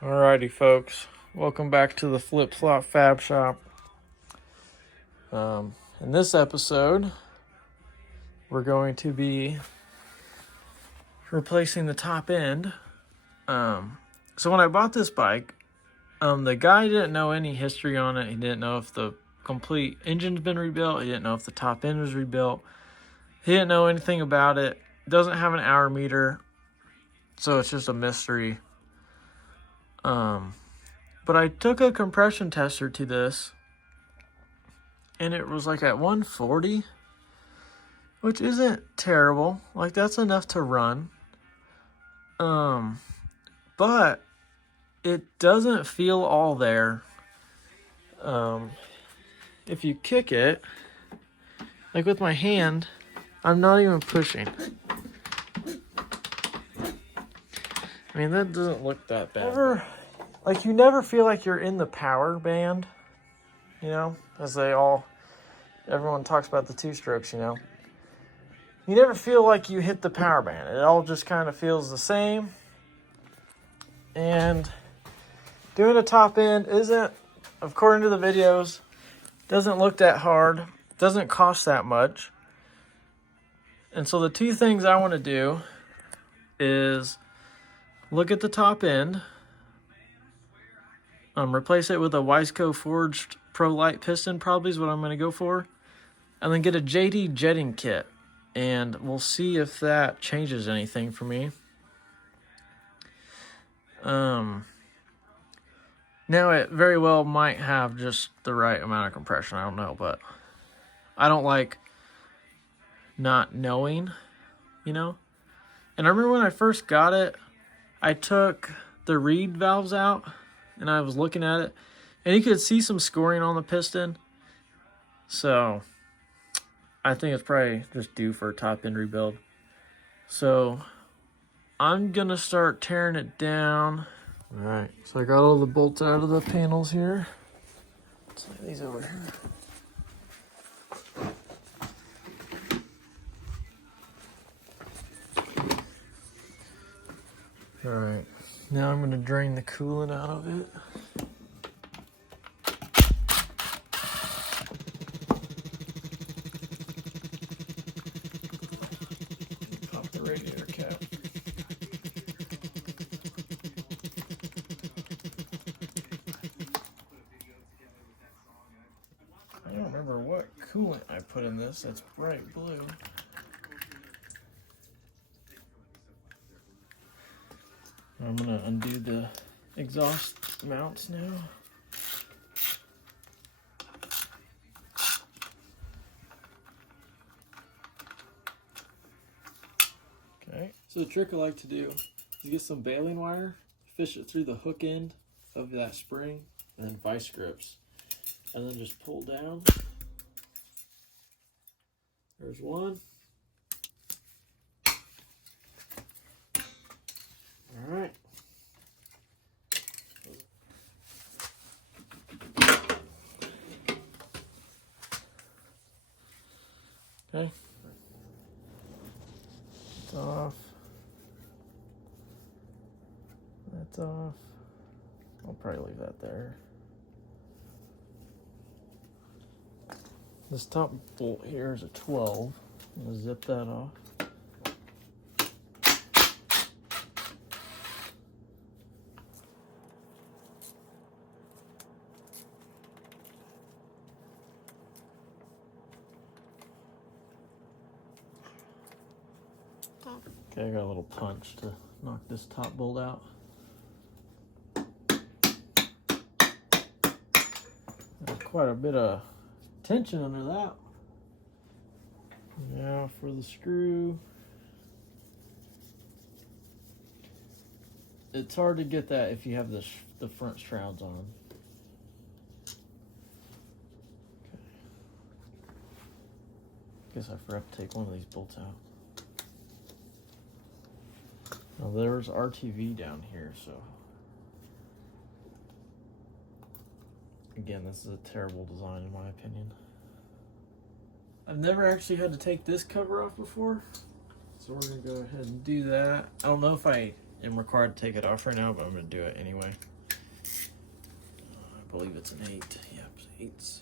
Alrighty, folks. Welcome back to the Flip Flop Fab Shop. In this episode, we're going to be replacing the top end. So when I bought this bike, the guy didn't know any history on it. He didn't know if the complete engine's been rebuilt. He didn't know if the top end was rebuilt. He didn't know anything about it. It doesn't have an hour meter, so it's just a mystery. But I took a compression tester to this, and it was like at 140, which isn't terrible. Like, that's enough to run. But it doesn't feel all there. If you kick it, like with my hand, I'm not even pushing. I mean, that doesn't look that bad. You never feel like you're in the power band, you know, as everyone talks about the two strokes, you know. You never feel like you hit the power band. It all just kind of feels the same. And doing a top end isn't, according to the videos, doesn't look that hard, doesn't cost that much. And so the two things I want to do is look at the top end, replace it with a Wiseco forged Pro Light piston, probably is what I'm going to go for. And then get a JD jetting kit. And we'll see if that changes anything for me. Now it very well might have just the right amount of compression. I don't know, but I don't like not knowing, you know. And I remember when I first got it, I took the reed valves out and I was looking at it, and you could see some scoring on the piston. So I think it's probably just due for a top end rebuild. So I'm gonna start tearing it down. All right, so I got all the bolts out of the panels here. Let's lay these over here. All right, now I'm gonna drain the coolant out of it. Pop the radiator cap. I don't remember what coolant I put in this. It's bright blue. I'm gonna undo the exhaust mounts now. Okay, so the trick I like to do is get some baling wire, fish it through the hook end of that spring, and then vice grips, and then just pull down. There's one. All right. Okay. It's off. That's off. I'll probably leave that there. This top bolt here is a 12. I'm gonna zip that off. Okay, I got a little punch to knock this top bolt out. There's quite a bit of tension under that. Now for the screw. It's hard to get that if you have the front shrouds on. Okay. Guess I forgot to take one of these bolts out. Now there's RTV down here, so again, this is a terrible design in my opinion. I've never actually had to take this cover off before, so we're gonna go ahead and do that. I don't know if I am required to take it off right now, but I'm going to do it anyway. I believe it's an 8. Yep, 8s.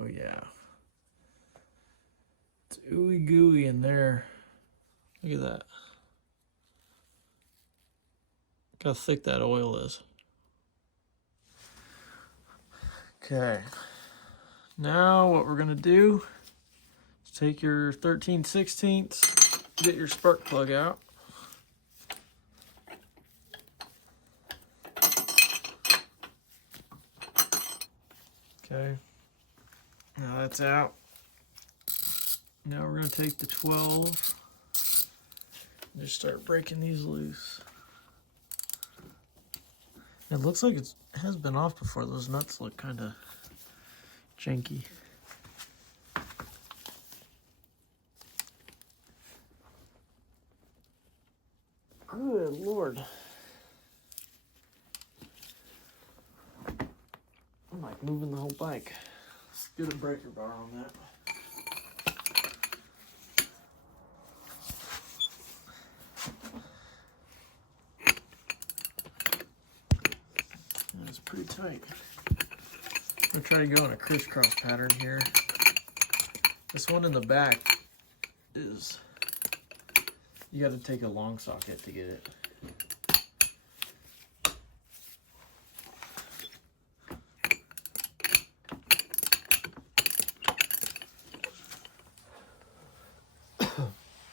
Oh yeah. It's ooey gooey in there. Look at that. Look how thick that oil is. Okay. Now what we're gonna do is take your 13/16, get your spark plug out. Okay. Now that's out. Now we're gonna take the 12 and just start breaking these loose. It looks like it has been off before. Those nuts look kind of janky. Good Lord. I'm like moving the whole bike. Let's get a breaker bar on that. That's pretty tight. I'm gonna try to go in a crisscross pattern here. This one in the back is, you got to take a long socket to get it.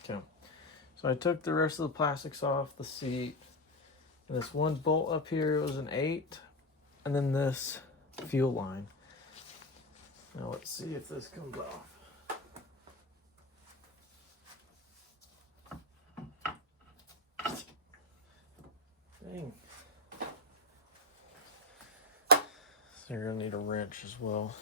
Okay, so I took the rest of the plastics off the seat. And this one bolt up here was an 8, and then this fuel line. Now let's see if this comes off. Dang. So you're gonna need a wrench as well.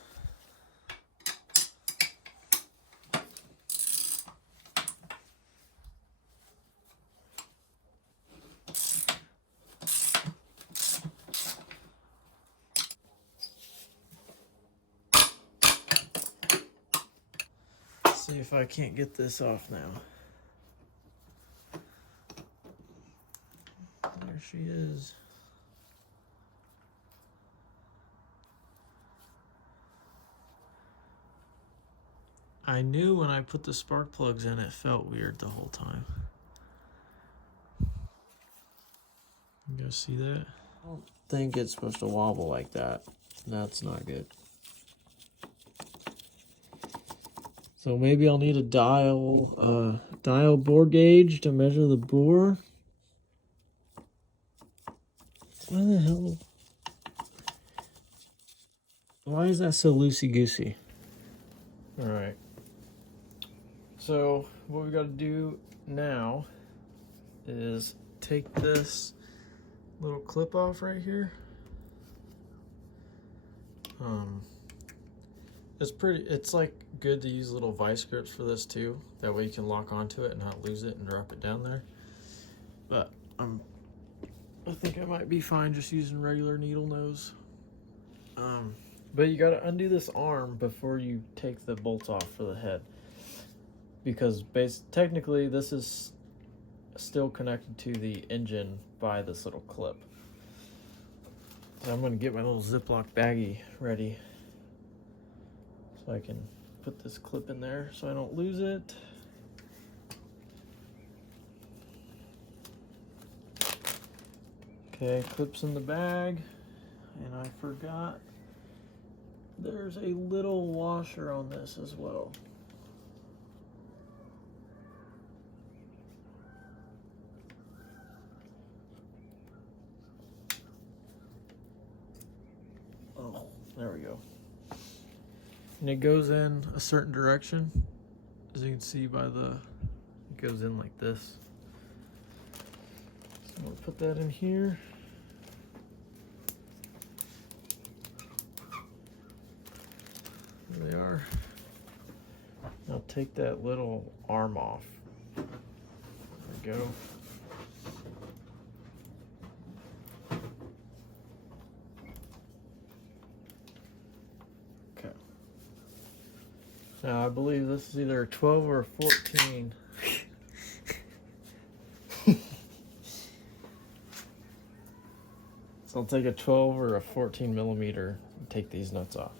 See if I can't get this off now. There she is. I knew when I put the spark plugs in, it felt weird the whole time. You guys see that? I don't think it's supposed to wobble like that. That's not good. So maybe I'll need a dial bore gauge to measure the bore. Why the hell? Why is that so loosey-goosey? All right. So what we got to do now is take this little clip off right here. It's like good to use little vice grips for this too. That way you can lock onto it and not lose it and drop it down there. But I think I might be fine just using regular needle nose. But you got to undo this arm before you take the bolts off for the head, because technically this is still connected to the engine by this little clip. So I'm going to get my little Ziploc baggie ready so I can put this clip in there so I don't lose it. Okay, clips in the bag, and I forgot there's a little washer on this as well. Oh, there we go. And it goes in a certain direction, as you can see by it goes in like this. So I'm gonna put that in here. There they are. Now take that little arm off. There we go. Now I believe this is either a 12 or a 14. So I'll take a 12 or a 14 millimeter and take these nuts off.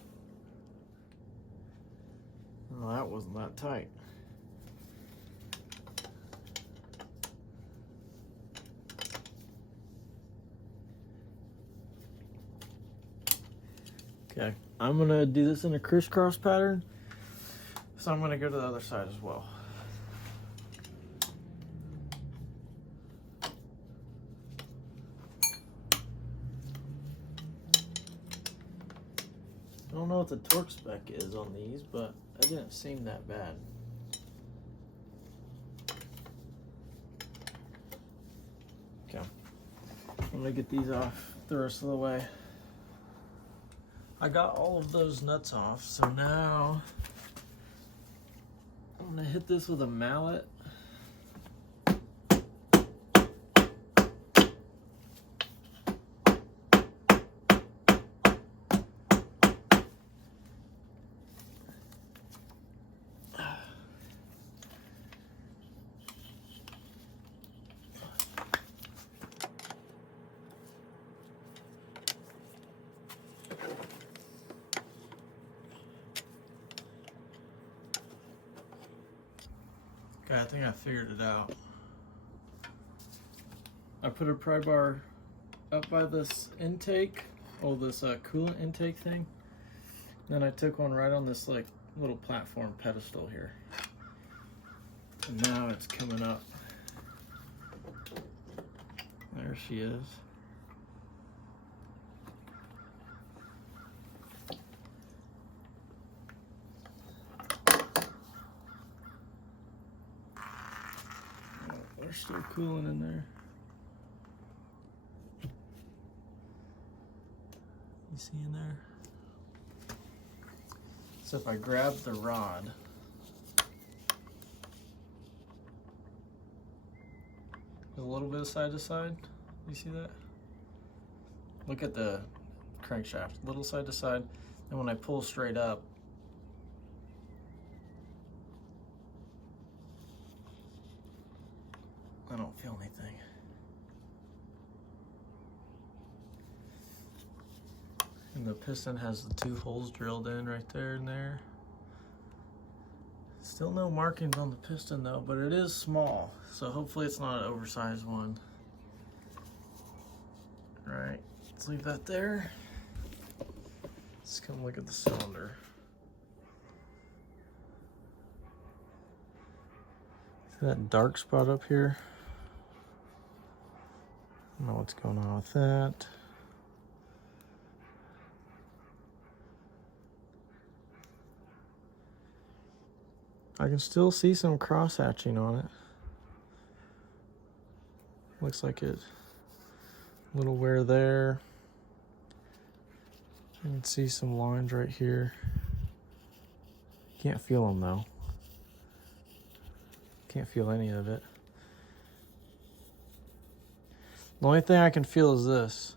Well, that wasn't that tight. Okay, I'm gonna do this in a crisscross pattern, so I'm gonna go to the other side as well. I don't know what the torque spec is on these, but it didn't seem that bad. Okay, I'm gonna get these off the rest of the way. I got all of those nuts off, so now I'm gonna hit this with a mallet. Okay, I think I figured it out. I put a pry bar up by this intake, this coolant intake thing. Then I took one right on this like little platform pedestal here. And now it's coming up. There she is. There's still coolant in there. You see in there? So if I grab the rod, there's a little bit of side to side. You see that? Look at the crankshaft, little side to side. And when I pull straight up, I don't feel anything. And the piston has the 2 holes drilled in right there and there. Still no markings on the piston though, but it is small, so hopefully it's not an oversized one. All right, let's leave that there. Let's come look at the cylinder. See that dark spot up here? I don't know what's going on with that. I can still see some cross hatching on it. Looks like it, a little wear there. You can see some lines right here. Can't feel them though. Can't feel any of it. The only thing I can feel is this.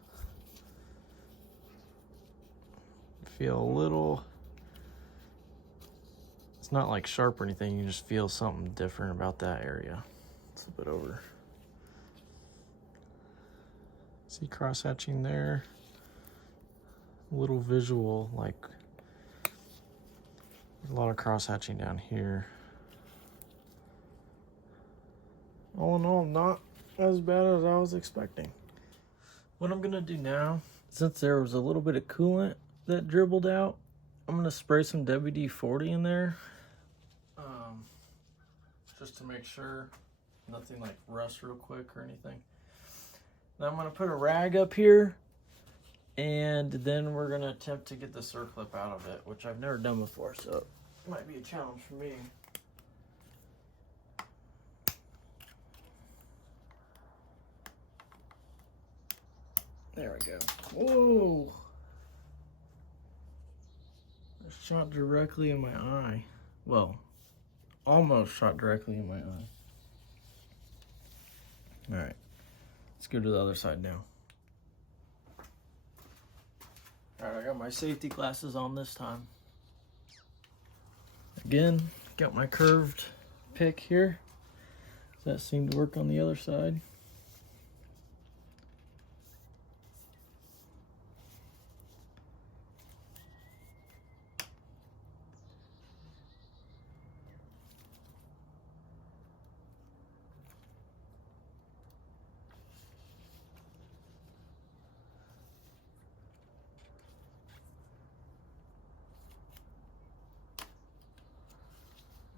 Feel a little, it's not like sharp or anything, you just feel something different about that area. Flip it over. See cross hatching there? A little visual, like a lot of cross hatching down here. All in all, not as bad as I was expecting. What I'm gonna do now, since there was a little bit of coolant that dribbled out, I'm gonna spray some WD-40 in there, just to make sure nothing like rusts real quick or anything. Now I'm gonna put a rag up here, and then we're gonna attempt to get the circlip out of it, which I've never done before, so it might be a challenge for me. There we go. Whoa! It shot directly in my eye. Well, almost shot directly in my eye. All right, let's go to the other side now. All right, I got my safety glasses on this time. Again, got my curved pick here. That seemed to work on the other side.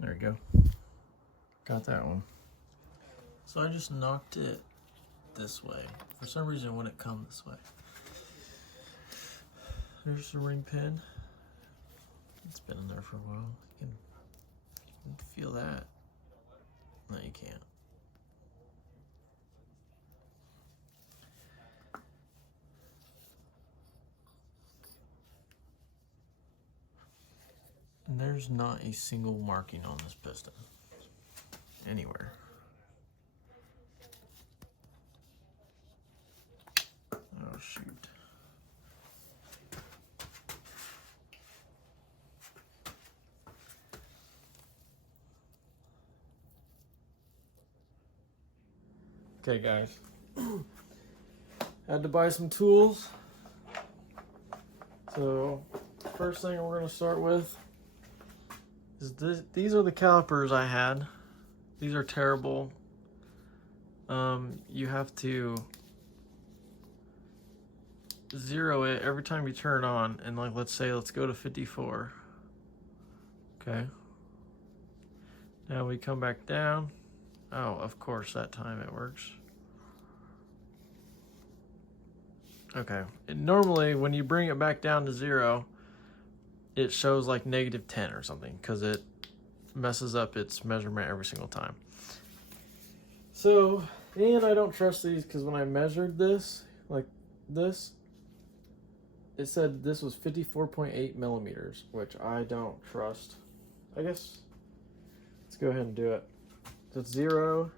There we go. Got that one. So I just knocked it this way. For some reason, it wouldn't come this way. There's the ring pin. It's been in there for a while. You can feel that. No, you can't. And there's not a single marking on this piston anywhere. Oh shoot. Okay guys, had to buy some tools. So first thing we're gonna start with is these are the calipers I had. These are terrible. You have to zero it every time you turn on, and like let's go to 54. Okay. Now we come back down. Oh, of course that time it works. Okay. And normally when you bring it back down to 0, it shows like -10 or something because it messes up its measurement every single time. So, and I don't trust these because when I measured this, like this, it said this was 54.8 millimeters, which I don't trust. I guess let's go ahead and do it. So it's 0.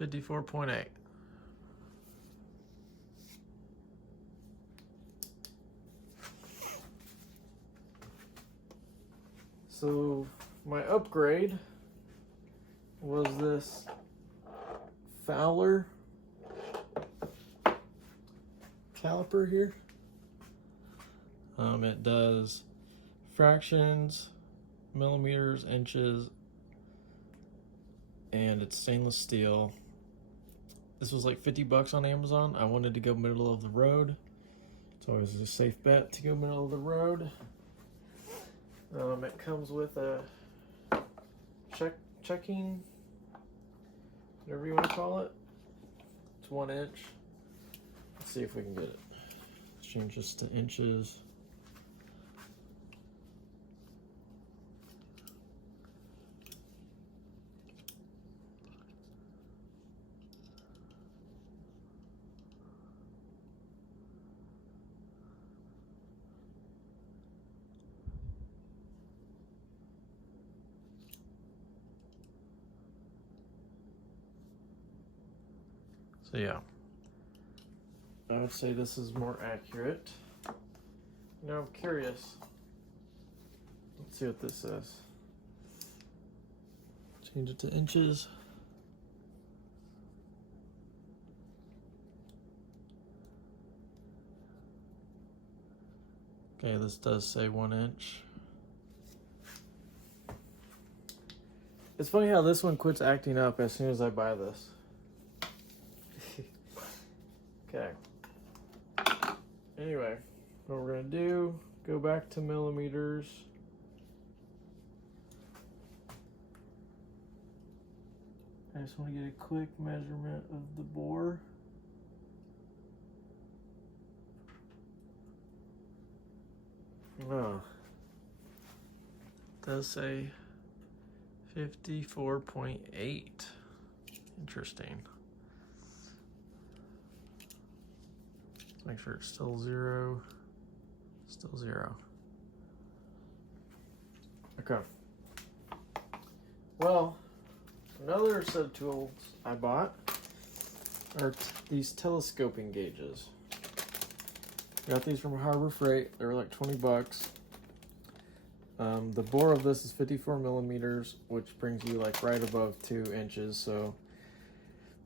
.8. So my upgrade was this Fowler caliper here. It does fractions, millimeters, inches, and it's stainless steel. This was like 50 bucks on Amazon. I wanted to go middle of the road. It's always a safe bet to go middle of the road. It comes with a checking, whatever you want to call it. It's 1 inch. Let's see if we can get it. Let's change this to inches. So yeah, I would say this is more accurate. Now I'm curious. Let's see what this says. Change it to inches. Okay, this does say 1 inch. It's funny how this one quits acting up as soon as I buy this. Okay. Anyway, what we're gonna do, go back to millimeters. I just want to get a quick measurement of the bore. Oh. It does say 54.8. Interesting. Make sure it's still 0. Still 0. Okay. Well, another set of tools I bought are these telescoping gauges. Got these from Harbor Freight. They were like 20 bucks. The bore of this is 54 millimeters, which brings you like right above 2 inches. So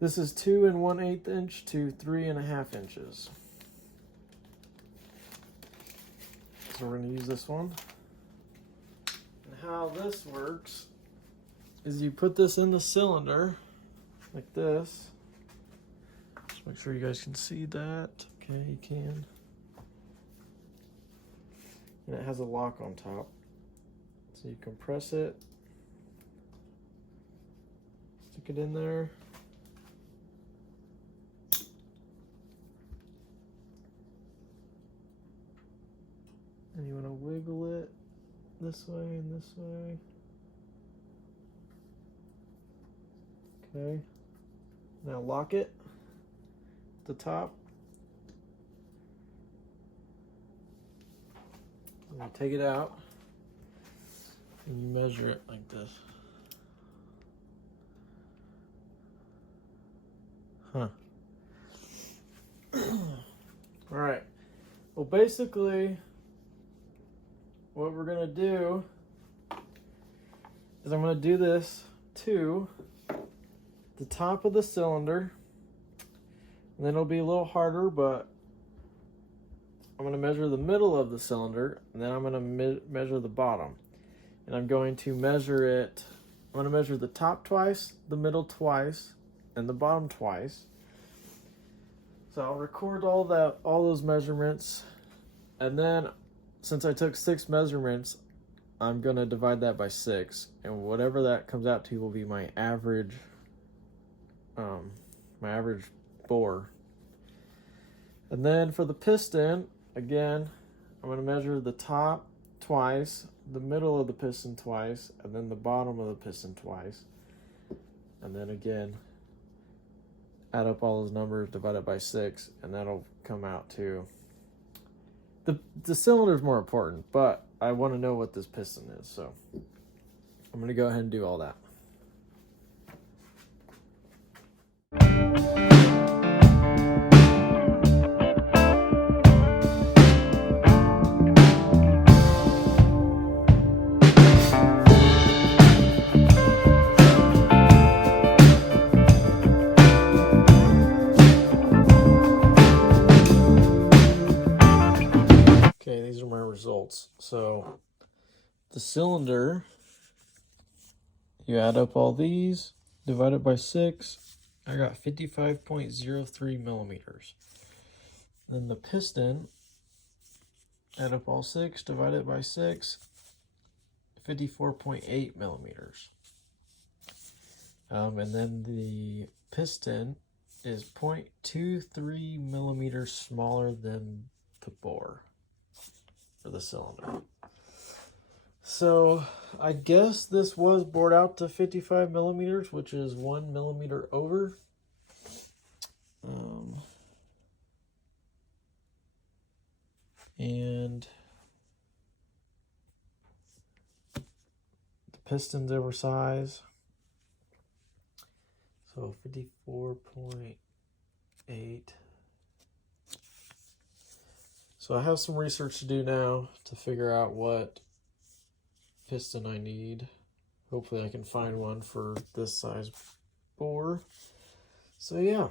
this is 2 1/8 inch to 3 1/2 inches. So we're going to use this one. And how this works is you put this in the cylinder like this. Just make sure you guys can see that. Okay, you can. And it has a lock on top. So you compress it, stick it in there. And you want to wiggle it this way and this way. Okay. Now lock it at the top. And you take it out. And you measure it like this. Huh. All right. Well, basically, what we're gonna do is I'm gonna do this to the top of the cylinder. And then it'll be a little harder, but I'm gonna measure the middle of the cylinder, and then I'm gonna measure the bottom. And I'm going to measure it. I'm going to measure the top twice, the middle twice, and the bottom twice. So I'll record all those measurements, and then since I took 6 measurements, I'm going to divide that by 6, and whatever that comes out to will be my average bore. And then for the piston, again, I'm going to measure the top twice, the middle of the piston twice, and then the bottom of the piston twice. And then again, add up all those numbers, divide it by 6, and that'll come out to... The cylinder is more important, but I want to know what this piston is, so I'm going to go ahead and do all that. Okay, these are my results. So the cylinder, you add up all these, divide it by 6, I got 55.03 millimeters. Then the piston, add up all 6, divide it by 6, 54.8 millimeters. And then the piston is 0.23 millimeters smaller than the bore for the cylinder. So I guess this was bored out to 55 millimeters, which is 1 millimeter over. And the piston's oversized. So 54.8. So I have some research to do now to figure out what piston I need. Hopefully I can find one for this size bore. So yeah.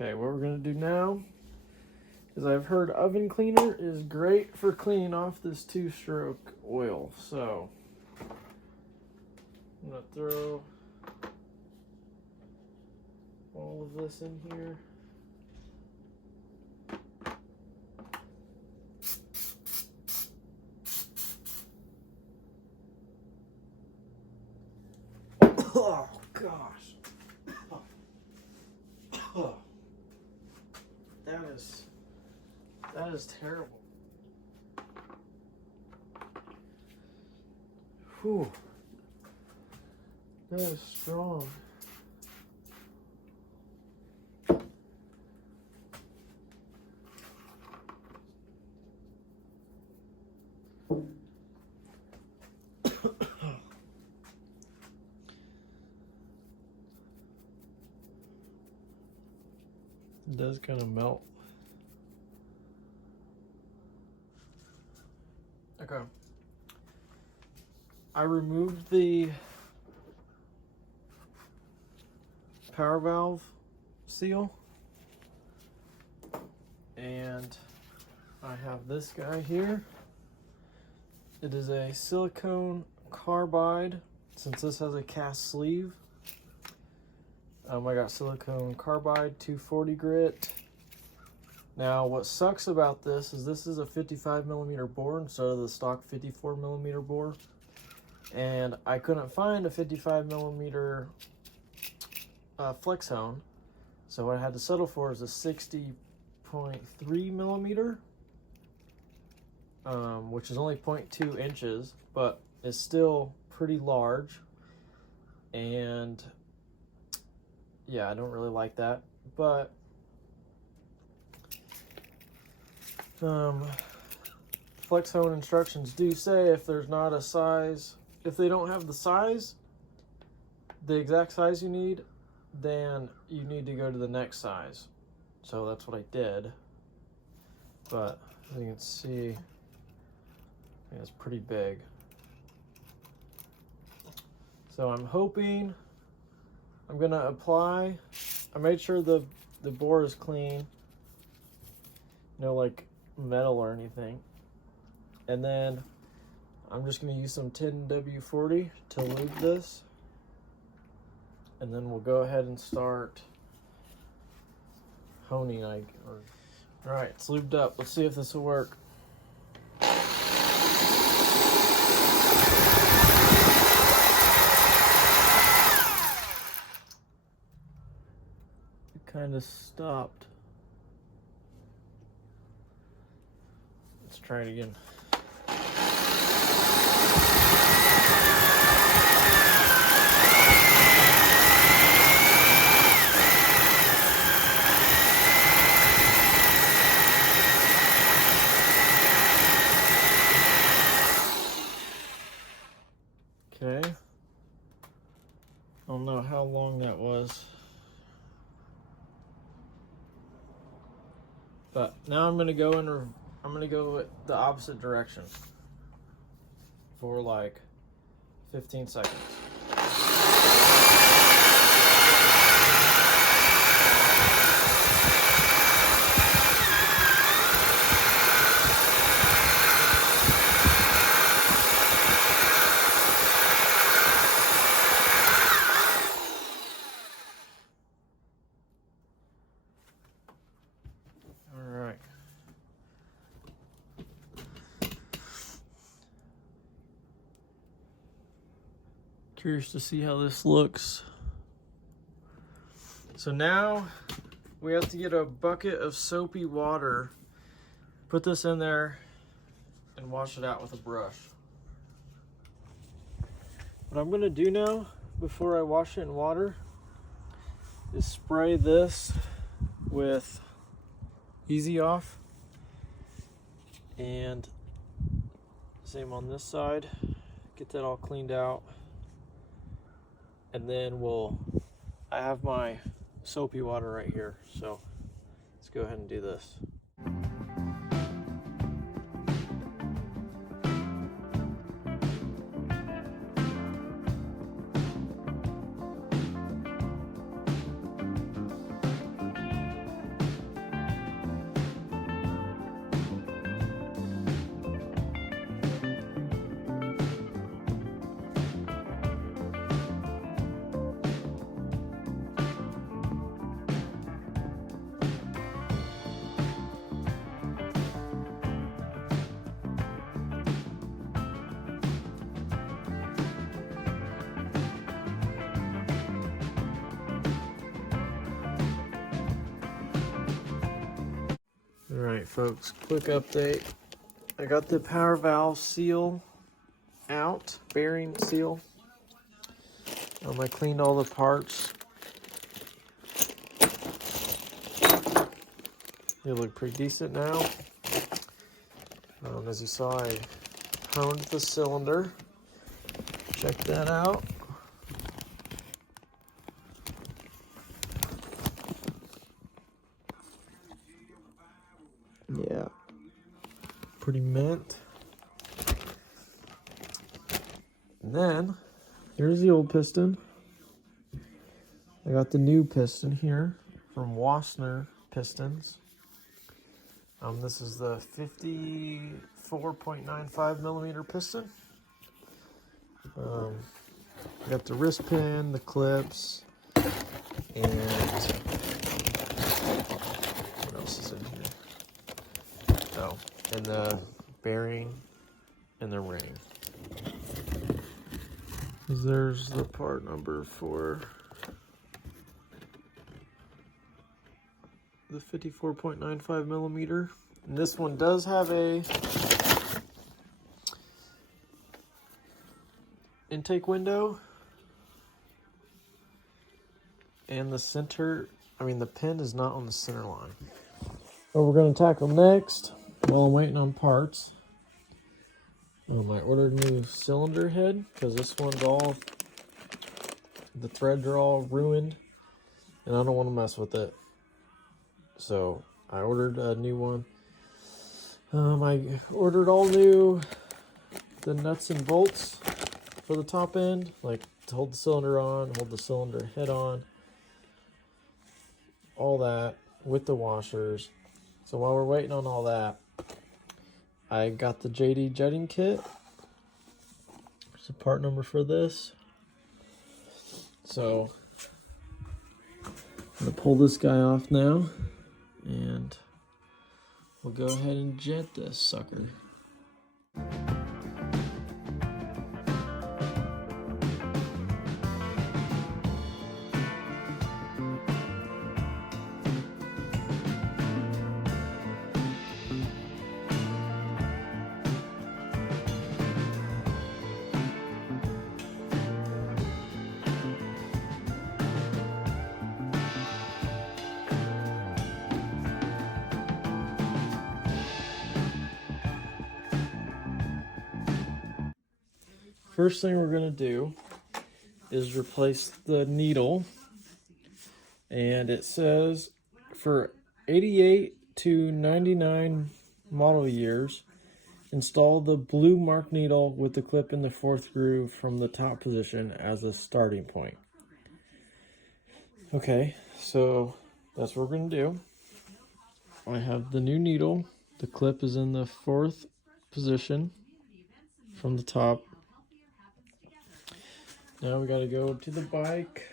Okay, what we're gonna do now is I've heard oven cleaner is great for cleaning off this 2-stroke oil. So I'm gonna throw all of this in here. Oh gosh. That is terrible. Whew. That is strong. It does kind of melt. Okay. I removed the power valve seal, and I have this guy here. It is a silicone carbide, since this has a cast sleeve. I got silicone carbide 240 grit. Now what sucks about this is a 55mm bore instead of the stock 54mm bore. And I couldn't find a 55mm flex hone. So what I had to settle for is a 60.3mm, which is only 0.2 inches, but is still pretty large. And yeah, I don't really like that, but flex hone instructions do say if there's not a size, if they don't have the size, the exact size you need, then you need to go to the next size. So that's what I did. But as you can see, it's pretty big. So I'm hoping, I'm gonna apply, I made sure the bore is clean, no like metal or anything. And then I'm just gonna use some 10W40 to lube this. And then we'll go ahead and start honing. All right, it's lubed up. Let's see if this will work. It kind of stopped. Let's try it again. Okay. I don't know how long that was. But now I'm going to go the opposite direction for like 15 seconds. Curious to see how this looks. So now we have to get a bucket of soapy water, put this in there, and wash it out with a brush. What I'm gonna do now, before I wash it in water, is spray this with Easy Off, and same on this side. Get that all cleaned out. And then I have my soapy water right here, so let's go ahead and do this. Alright folks, quick update. I got the power valve seal out, bearing seal. I cleaned all the parts. They look pretty decent now. As you saw, I honed the cylinder. Check that out. Yeah, pretty mint. And then, here's the old piston. I got the new piston here from Wassner Pistons. This is the 54.95 millimeter piston. Got the wrist pin, the clips, and what else is in here? Oh, and the bearing and the ring. There's the part number for the 54.95 millimeter. And this one does have a intake window. And the pin is not on the center line. What we're going to tackle next, while I'm waiting on parts, I ordered a new cylinder head, because this one's the threads are all ruined, and I don't want to mess with it. So I ordered a new one. I ordered all new, the nuts and bolts for the top end, like to hold the cylinder on, hold the cylinder head on, all that with the washers. So while we're waiting on all that, I got the JD jetting kit. There's a part number for this. So I'm gonna pull this guy off now, and we'll go ahead and jet this sucker. First thing we're gonna do is replace the needle, and it says for 88 to 99 model years, install the blue mark needle with the clip in the 4th groove from the top position as a starting point. Okay, so that's what we're gonna do. I have the new needle. The clip is in the 4th position from the top. Now we gotta go to the bike.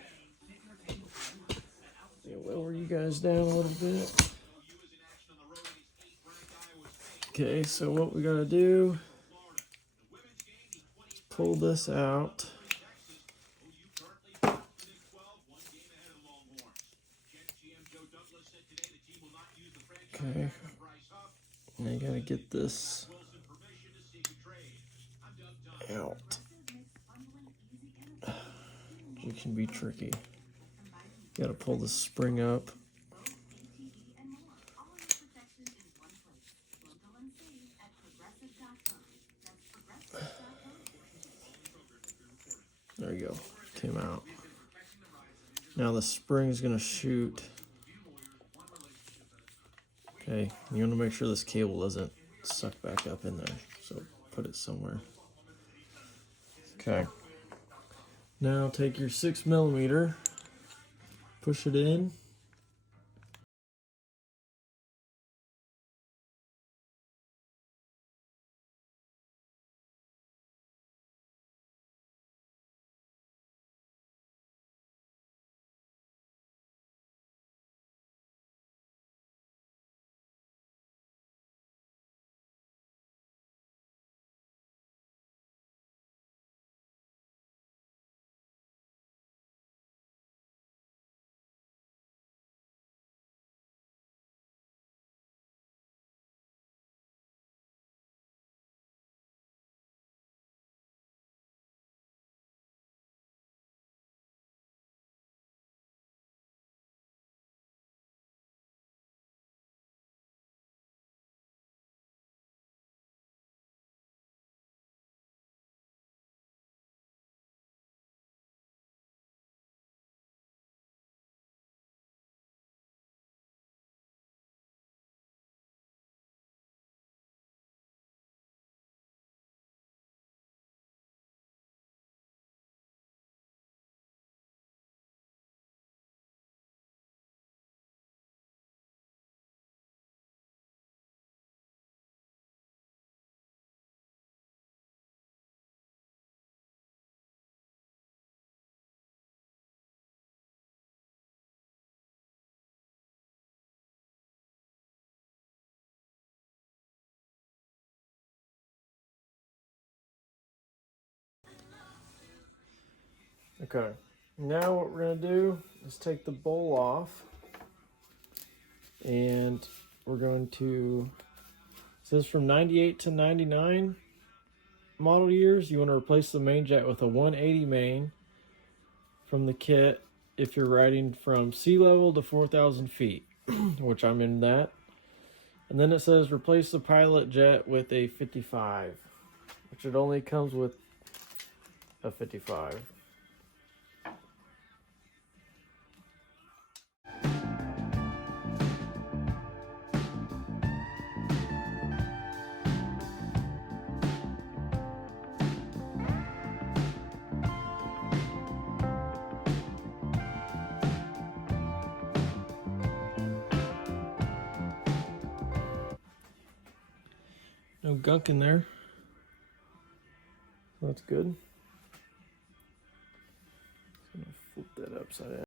Lower you guys down a little bit. Okay, so what we gotta do is pull this out. Okay, now you gotta get this out. It can be tricky. You gotta pull the spring up. There you go, came out. Now the spring is gonna shoot. Okay, you wanna make sure this cable doesn't suck back up in there, so put it somewhere. Okay, now take your 6 millimeter, push it in. Okay, now what we're gonna do is take the bowl off, and we're going to, it says from 98 to 99 model years, you want to replace the main jet with a 180 main from the kit if you're riding from sea level to 4,000 feet, which I'm in that. And then it says replace the pilot jet with a 55, which it only comes with a 55. No gunk in there. That's good. I'm gonna flip that upside down.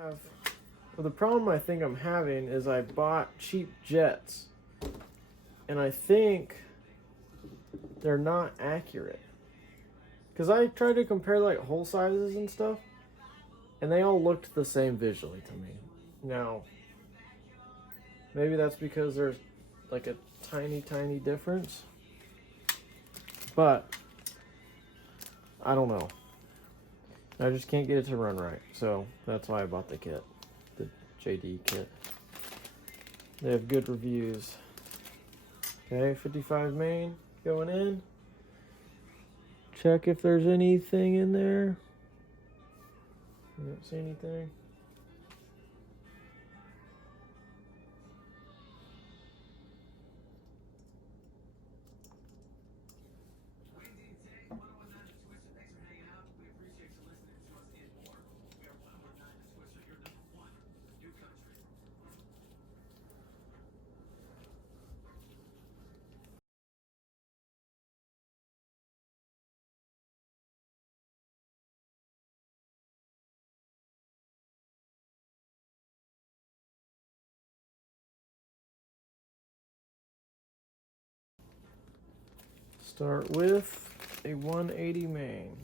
Well, the problem I think I'm having is I bought cheap jets, and I think they're not accurate. Because I tried to compare like hole sizes and stuff, and they all looked the same visually to me. Now, maybe that's because there's like a tiny difference, but I don't know. I just can't get it to run right, so that's why I bought the kit, the JD kit. They have good reviews. Okay, 55 main going in. Check if there's anything in there. You don't see anything. Start with a 180 main.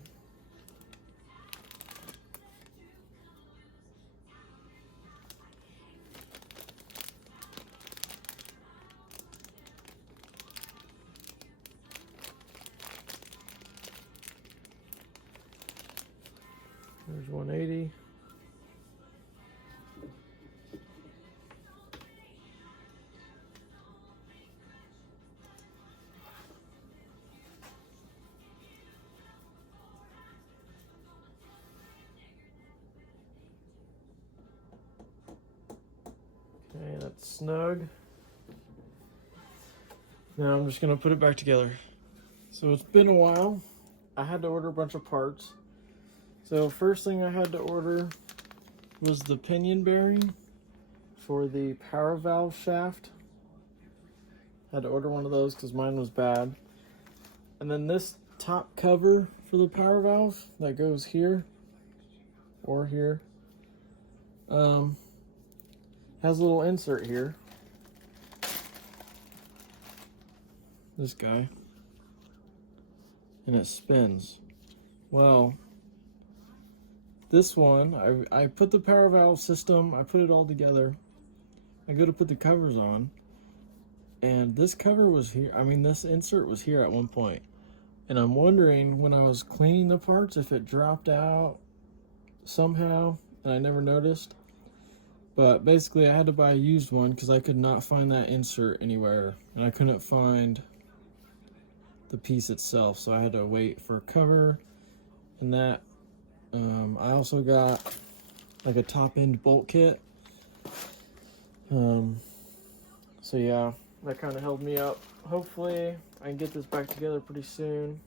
There's 180. Okay, that's snug. Now I'm just gonna put it back together. So it's been a while. I had to order a bunch of parts. So first thing I had to order was the pinion bearing for the power valve shaft. Had to order one of those because mine was bad. And then this top cover for the power valve that goes here or here has a little insert here. This guy. And it spins. Well, this one, I put the power valve system, I put it all together. I go to put the covers on, and this cover was here. I mean, this insert was here at one point. And I'm wondering when I was cleaning the parts if it dropped out somehow, and I never noticed. But basically, I had to buy a used one because I could not find that insert anywhere, and I couldn't find the piece itself, so I had to wait for a cover and that. I also got like a top end bolt kit. So yeah, that kind of held me up. Hopefully I can get this back together pretty soon.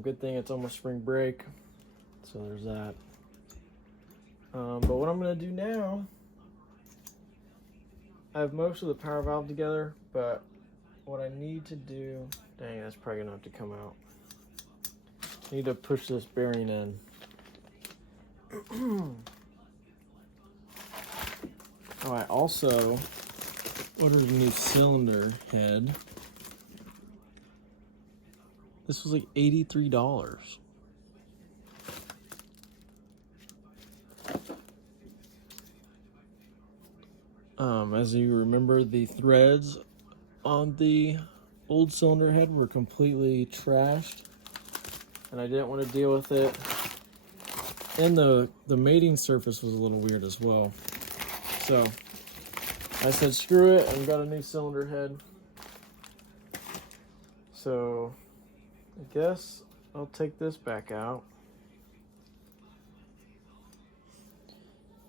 Good thing it's almost spring break, so there's that. But what I'm gonna do now I have most of the power valve together, but what I need to do, dang, that's probably gonna have to come out. I need to push this bearing in. Oh, I also ordered a new cylinder head. This was like $83. As you remember, the threads on the old cylinder head were completely trashed, and I didn't want to deal with it. And the mating surface was a little weird as well. So I said screw it and got a new cylinder head. So I guess I'll take this back out.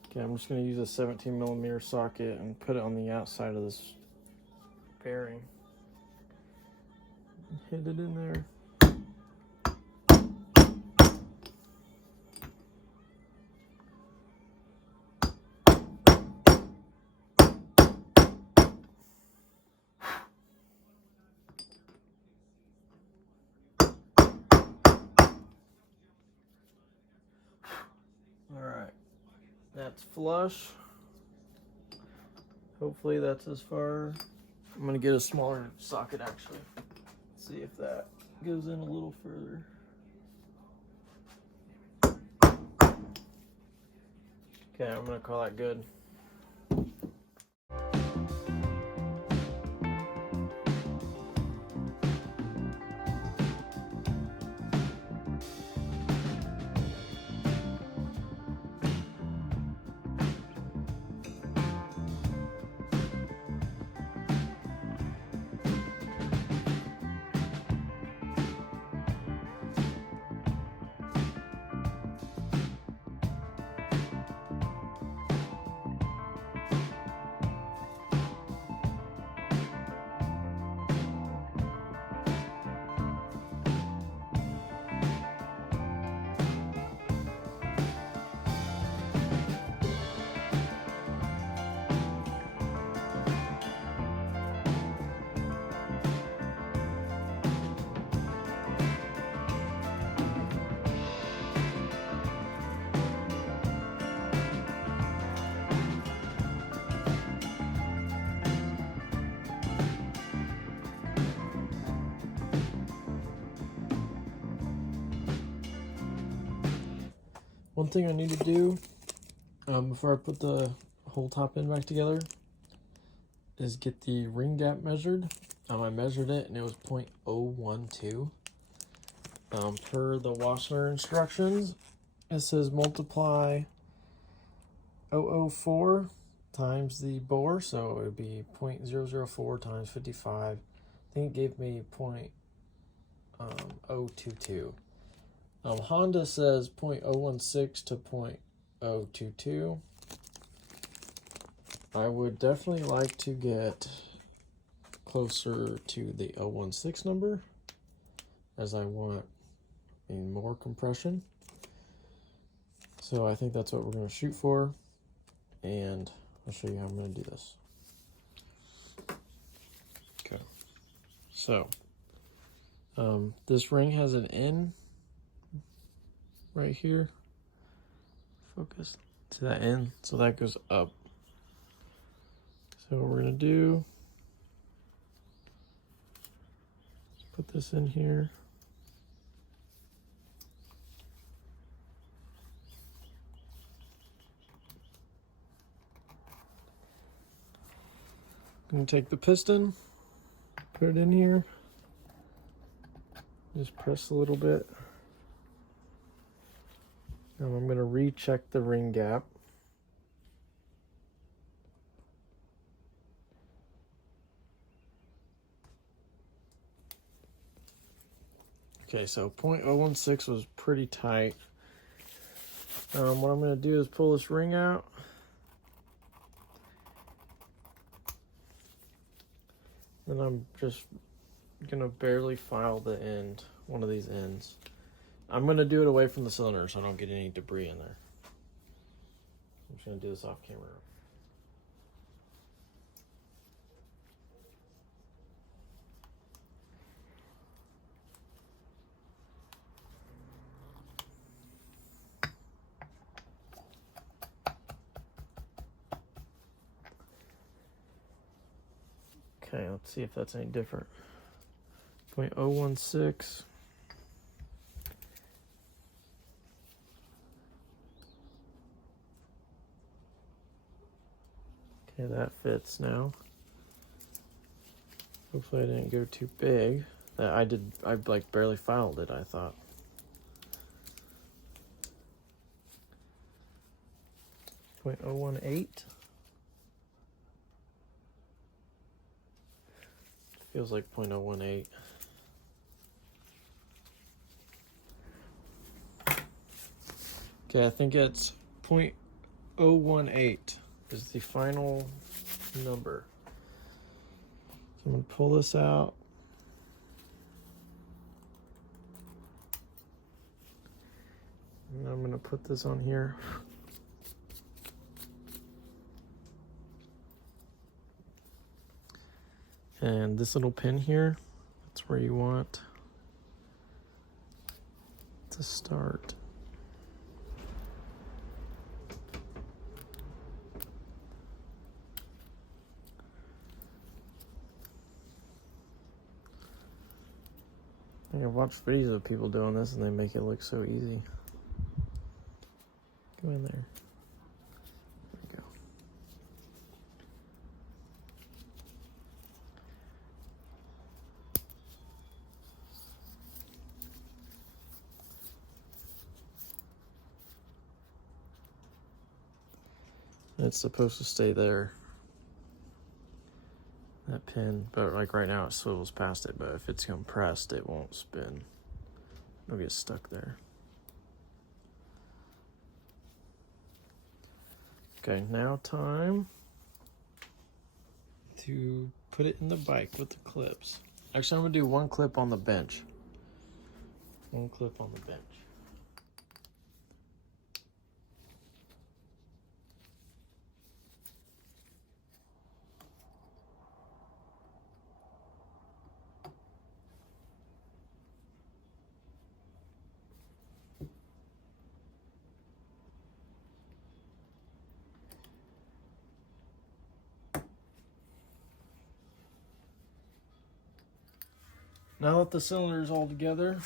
Okay, I'm just going to use a 17mm socket and put it on the outside of this bearing. Hit it in there. Alright, that's flush. Hopefully that's as far. I'm going to get a smaller socket actually. See if that goes in a little further. Okay, I'm going to call that good. One thing I need to do before I put the whole top end back together is get the ring gap measured. I measured it and it was 0.012. Per the Wassner instructions, it says multiply 004 times the bore, so it would be 0.004 times 55. I think it gave me 0.022. Honda says 0.016 to 0.022. I would definitely like to get closer to the 016 number, as I want more compression. So I think that's what we're going to shoot for, and I'll show you how I'm going to do this. Okay. So this ring has an N right here. Focus to that end, so that goes up. So what we're gonna do is put this in here. I'm gonna take the piston, put it in here, just press a little bit. Now I'm going to recheck the ring gap. Okay, so 0.016 was pretty tight. What I'm going to do is pull this ring out. Then I'm just going to barely file the end, one of these ends. I'm going to do it away from the cylinder so I don't get any debris in there. I'm just going to do this off camera. Okay, let's see if that's any different. 0.016. Okay, that fits now. Hopefully I didn't go too big. I like barely filed it, I thought. 0.018. Feels like 0.018. Okay, I think it's 0.018 is the final number. So I'm going to pull this out. And I'm going to put this on here. And this little pin here, that's where you want to start. I've watched videos of people doing this and they make it look so easy. Go in there. There we go. It's supposed to stay there. That pin, but like right now it swivels past it, but if it's compressed it won't spin. It'll get stuck there. Okay, now time to put it in the bike with the clips. Actually, I'm gonna do one clip on the bench. One clip on the bench. Now that the cylinder is all together,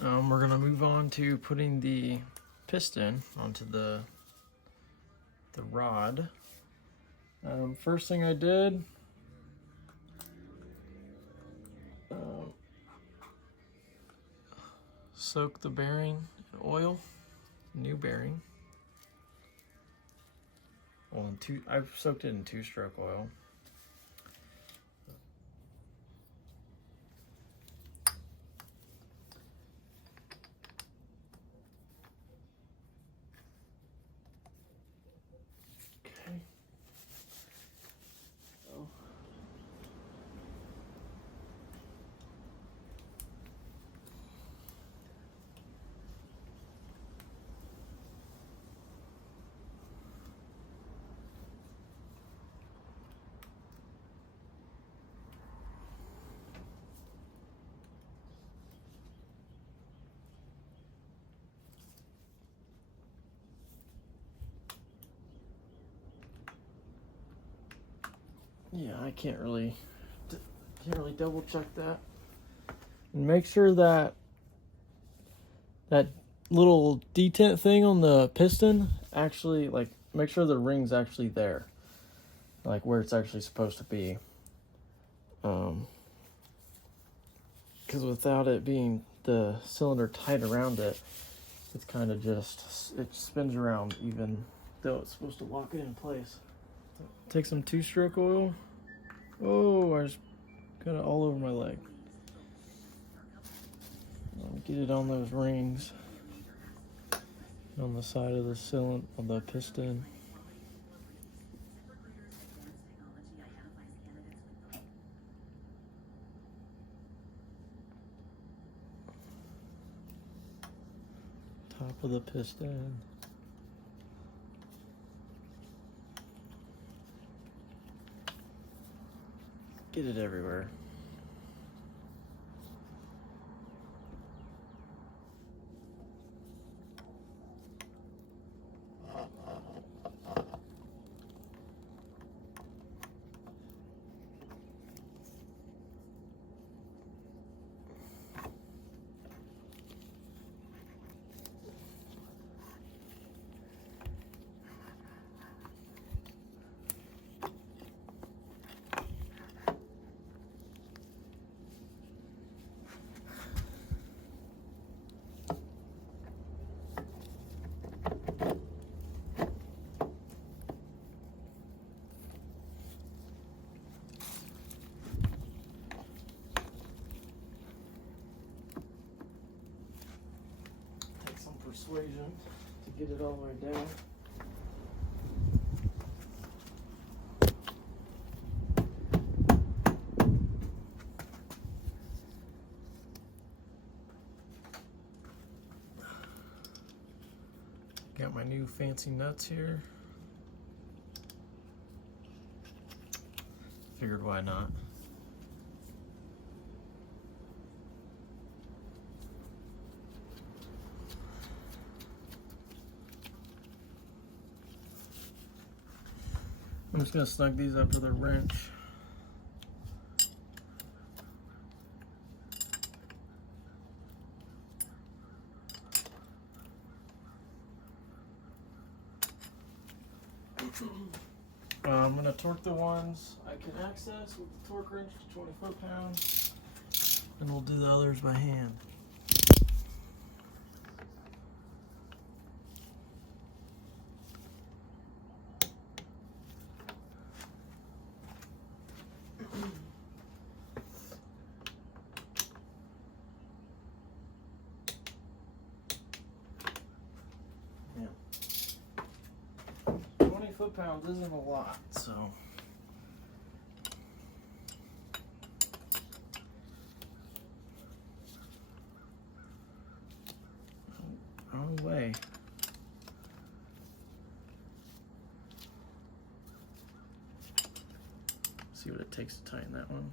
we're gonna move on to putting the piston onto the rod. First thing I did, soak the bearing in oil, new bearing. Well, I've soaked it in 2-stroke oil. Yeah, I can't really double check that. And make sure that little detent thing on the piston actually, like, make sure the ring's actually there, like where it's actually supposed to be. Because without it being the cylinder tight around it, it's kind of just, it spins around even though it's supposed to lock it in place. Take some 2-stroke oil. Oh, I just got it all over my leg. Get it on those rings on the side of the cylinder, on the piston. Top of the piston. Get it everywhere. persuasion to get it all the way down. Got my new fancy nuts here. Figured why not. I'm just gonna snug these up with a wrench. I'm going to torque the ones I can access with the torque wrench to 20 foot-pounds, and we'll do the others by hand. Yeah. 20 foot-pounds isn't a lot, so. Wrong way. See what it takes to tighten that one.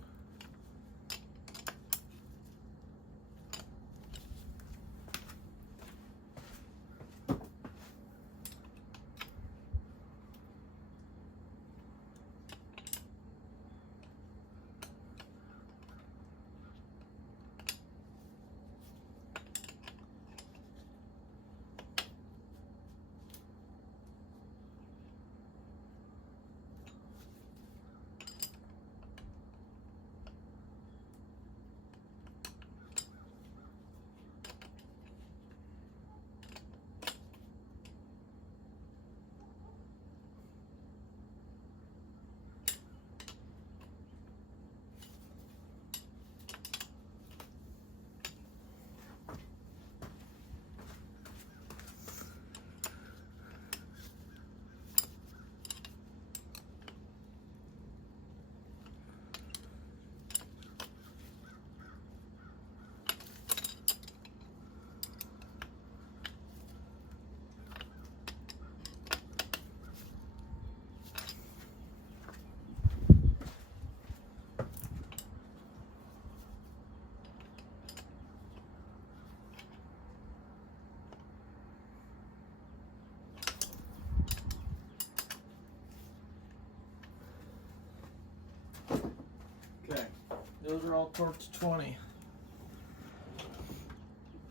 Those are all torqued to 20.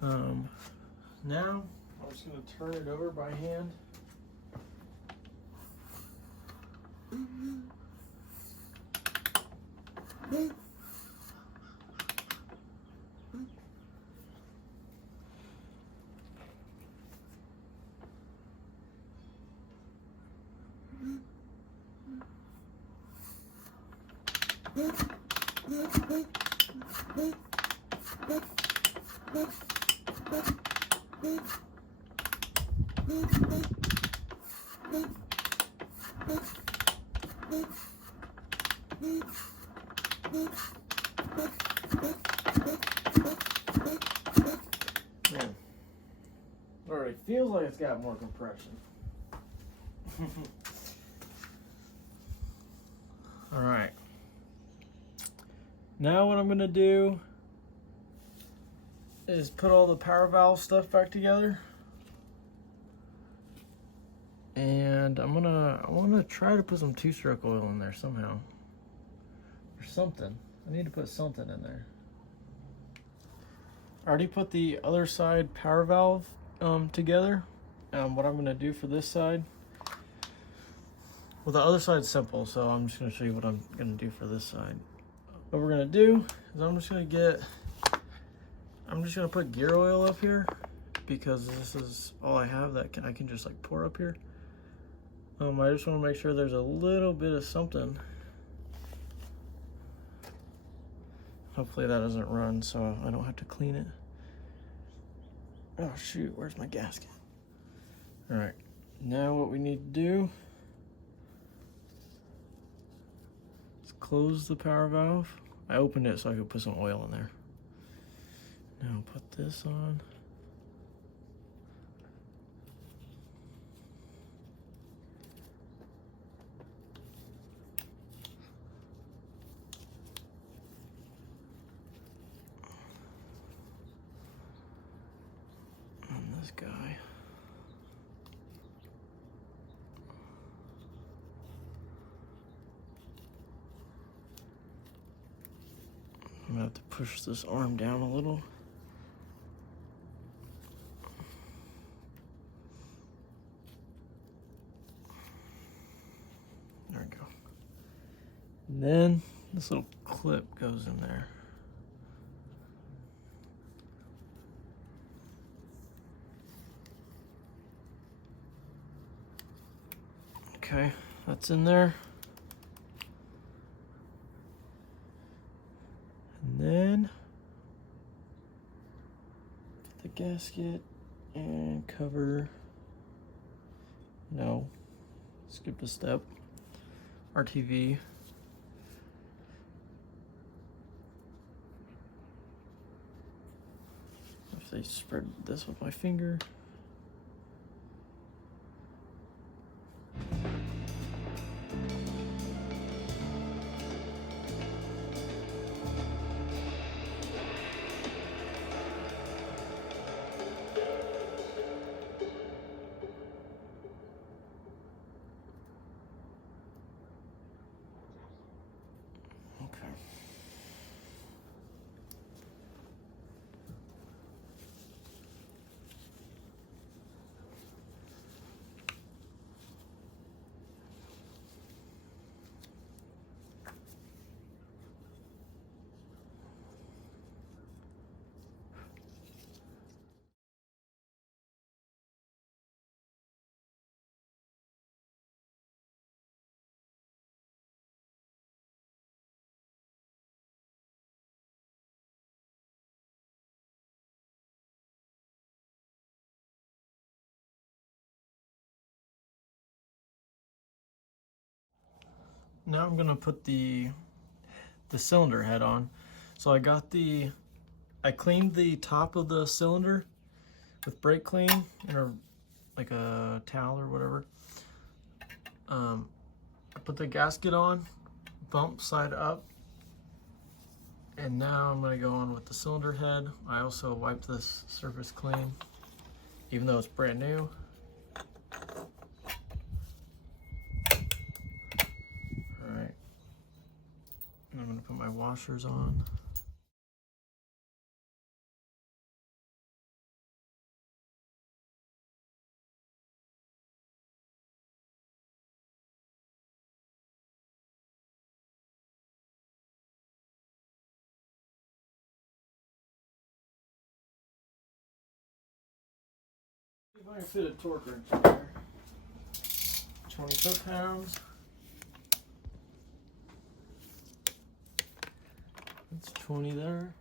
Now I'm just going to turn it over by hand. Man, it already feels like it's got more compression. All right. Now what I'm gonna do is put all the power valve stuff back together. And I want to try to put some two-stroke oil in there somehow. Or something. I need to put something in there. I already put the other side power valve together. What I'm going to do for this side. Well, the other side's simple, so I'm just going to show you what I'm going to do for this side. What we're going to do is I'm just going to put gear oil up here, because this is all I have that I can just like pour up here. I just want to make sure there's a little bit of something. Hopefully that doesn't run, so I don't have to clean it. Oh shoot, where's my gasket? All right, now what we need to do is close the power valve. I opened it so I could put some oil in there. Now put this on. And this guy. I'm gonna have to push this arm down a little. There we go. And then this little clip goes in there. Okay, that's in there. And then put the gasket and cover. No, skipped a step. RTV. If they spread this with my finger. Okay. Now I'm gonna put the cylinder head on. So I cleaned the top of the cylinder with brake clean or like a towel or whatever. I put the gasket on, bump side up, and now I'm gonna go on with the cylinder head. I also wiped this surface clean, even though it's brand new. Alright, I'm gonna put my washers on. See if I can fit a torque wrench in there. 20 foot-pounds. That's 20 there.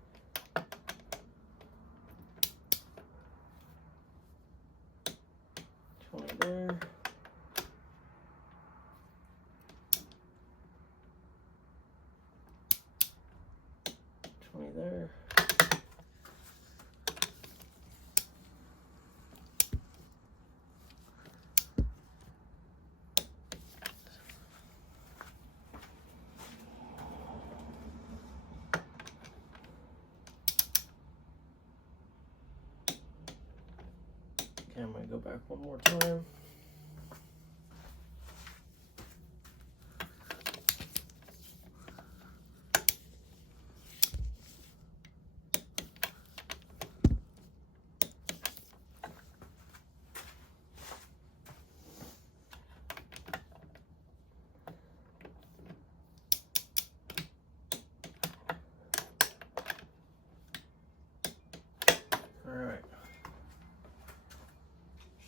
20 there. 20 there. Okay, I'm gonna go back one more time. Alright.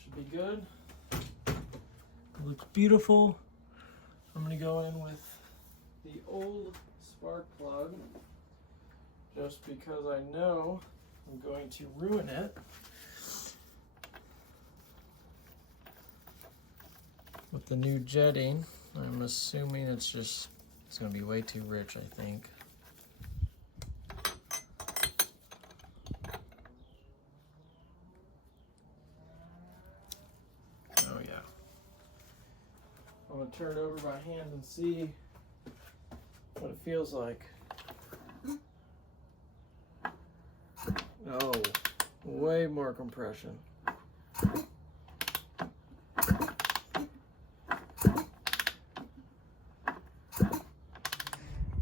Should be good. It looks beautiful. I'm going to go in with the old spark plug just because I know I'm going to ruin it. with the new jetting. I'm assuming it's going to be way too rich, I think. Oh yeah. I'm going to turn it over by hand and see what it feels like. Oh, way more compression.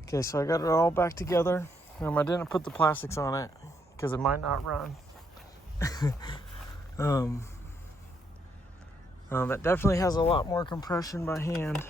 Okay, so I got it all back together. I didn't put the plastics on it because it might not run. It definitely has a lot more compression by hand.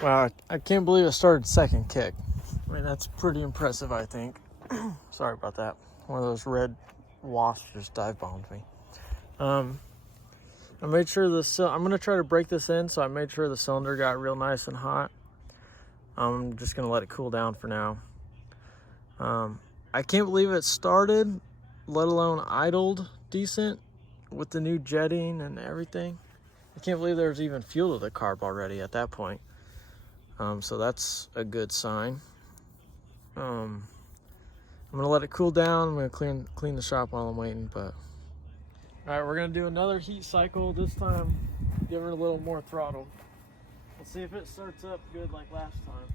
Wow, I can't believe it started second kick. I mean, that's pretty impressive, I think. Sorry about that. One of those red wasps just dive bombed me. I made sure I'm going to try to break this in, so I made sure the cylinder got real nice and hot. I'm just going to let it cool down for now. I can't believe it started, let alone idled decent with the new jetting and everything. I can't believe there's even fuel to the carb already at that point. So that's a good sign. I'm gonna let it cool down. I'm gonna clean the shop while I'm waiting. But all right, we're gonna do another heat cycle. This time, give her a little more throttle. Let's see if it starts up good like last time.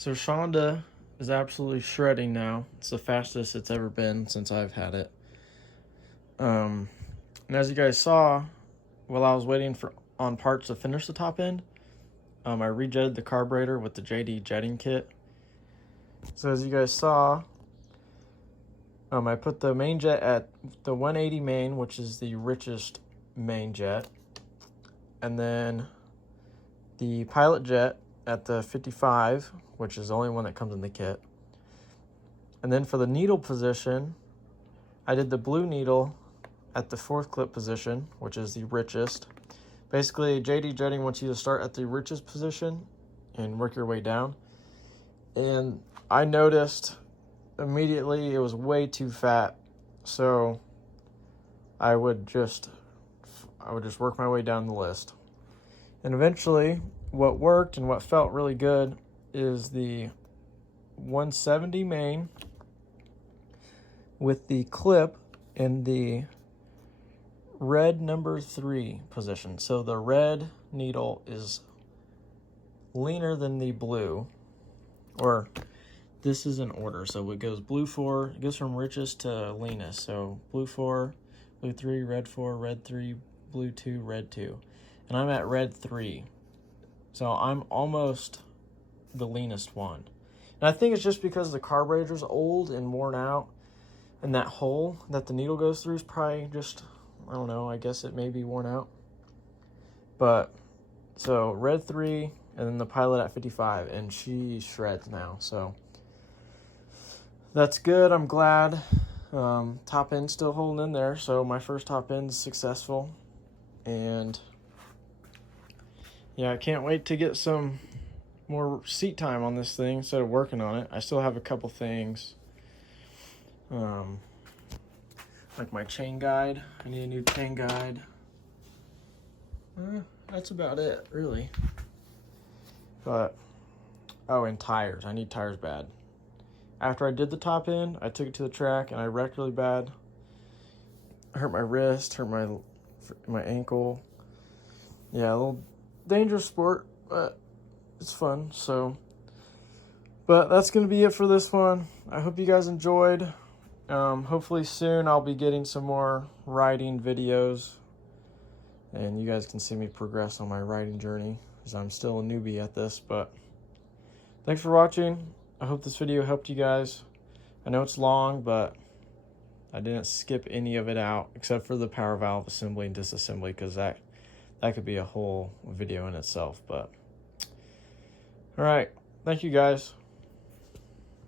So Shonda is absolutely shredding now. It's the fastest it's ever been since I've had it. And as you guys saw, while I was waiting on parts to finish the top end, I rejetted the carburetor with the JD jetting kit. So as you guys saw, I put the main jet at the 180 main, which is the richest main jet, and then the pilot jet at the 55, which is the only one that comes in the kit. And then for the needle position, I did the blue needle at the 4th clip position, which is the richest. Basically, JD jetting wants you to start at the richest position and work your way down. And I noticed immediately it was way too fat, so I would just work my way down the list. And eventually, what worked and what felt really good is the 170 main with the clip in the red number 3 position. So the red needle is leaner than the blue, or this is in order. So it goes blue 4, it goes from richest to leanest. So blue 4, blue 3, red 4, red 3, blue 2, red 2. And I'm at red 3. So I'm almost the leanest one. And I think it's just because the carburetor's old and worn out, and that hole that the needle goes through is probably just, I don't know, I guess it may be worn out. But, so red 3, and then the pilot at 55, and she shreds now, so that's good. I'm glad. Top end's still holding in there, so my first top end's successful. And yeah, I can't wait to get some more seat time on this thing instead of working on it. I still have a couple things, like my chain guide. I need a new chain guide. That's about it, really. But, oh, and tires. I need tires bad. After I did the top end, I took it to the track and I wrecked really bad. I hurt my wrist, hurt my ankle. Yeah, a little dangerous sport, but it's fun. So, but that's going to be it for this one. I hope you guys enjoyed. Hopefully soon I'll be getting some more riding videos, and you guys can see me progress on my riding journey, because I'm still a newbie at this. But thanks for watching. I hope this video helped you guys. I know it's long, but I didn't skip any of it out except for the power valve assembly and disassembly, because that could be a whole video in itself. But all right, thank you guys.